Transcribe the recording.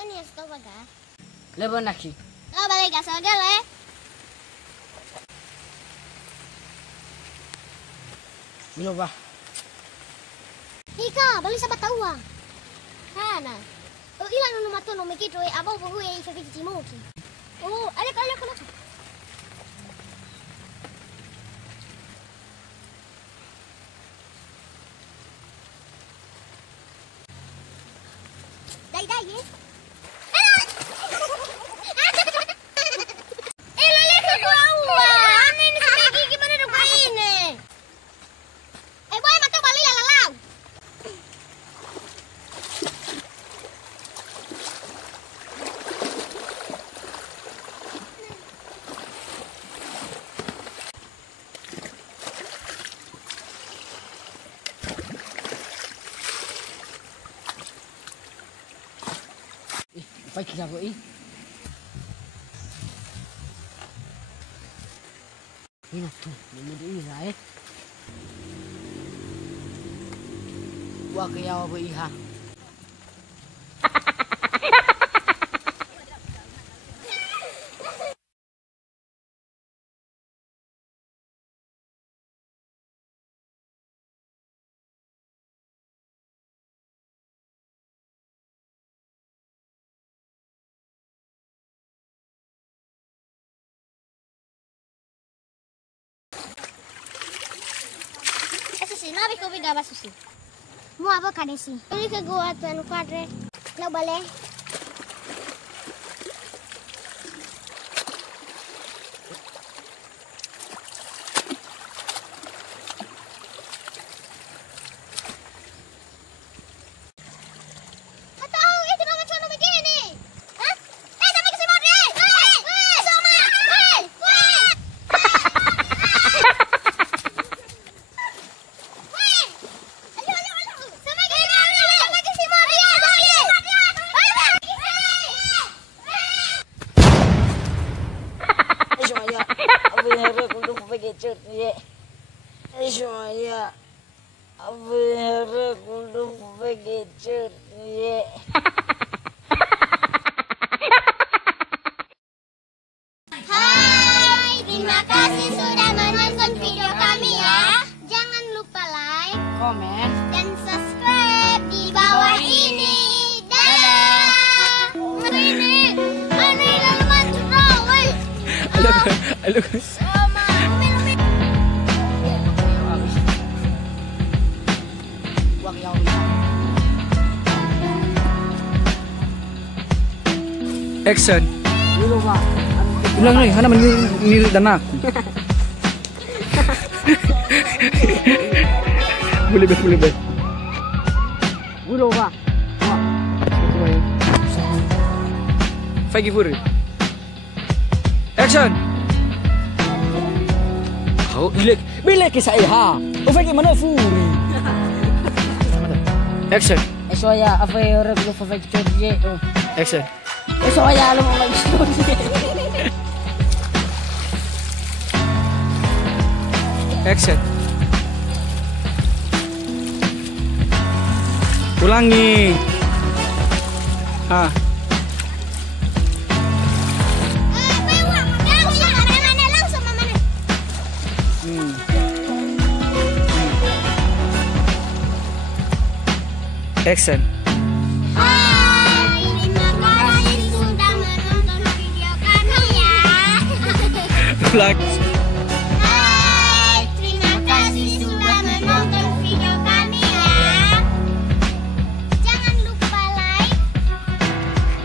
Saan ya sto baga? Lebon lagi. Oh, balik ka sa gale. Bilo ba? Ika, balik sa batawa. Hana. Oh, ilan no mato no mikito e abaw bo huye ife fiti moki. Oh, alek. Dai, eh. Leleka ko awa. Ano ini sa gigi gimana dong ini? Boy, mato balik lalaw. Phải kia go i. Ina tu, ni di ira eh. Wa ke yaw bo i ha. Susi, nabi ko biga ba susi? Mo aba kadesi. Ini ke gua tu anu kadre. Na bale. Semuanya abang untuk begitu ye. Hai, terima kasih sudah menonton video kami ya. Jangan lupa like, Komen dan subscribe di bawah ini. Dadah. Ini dalam mantu rawel. Halo. Sama umi. Wa ke yaw. Action. Bilo ba? Ulang nih, hana meniri danak. Boleh be. Bilo ba? Fagi Fury. Action. Kau bilek saya ha. O fagi mana Fury. Action. Soya abai ora ko fa begitu ye. Action. Soya lo mo begitu. Action. Ulangi. Action. Hai, terima kasih sudah menonton video kami ya. Ulang.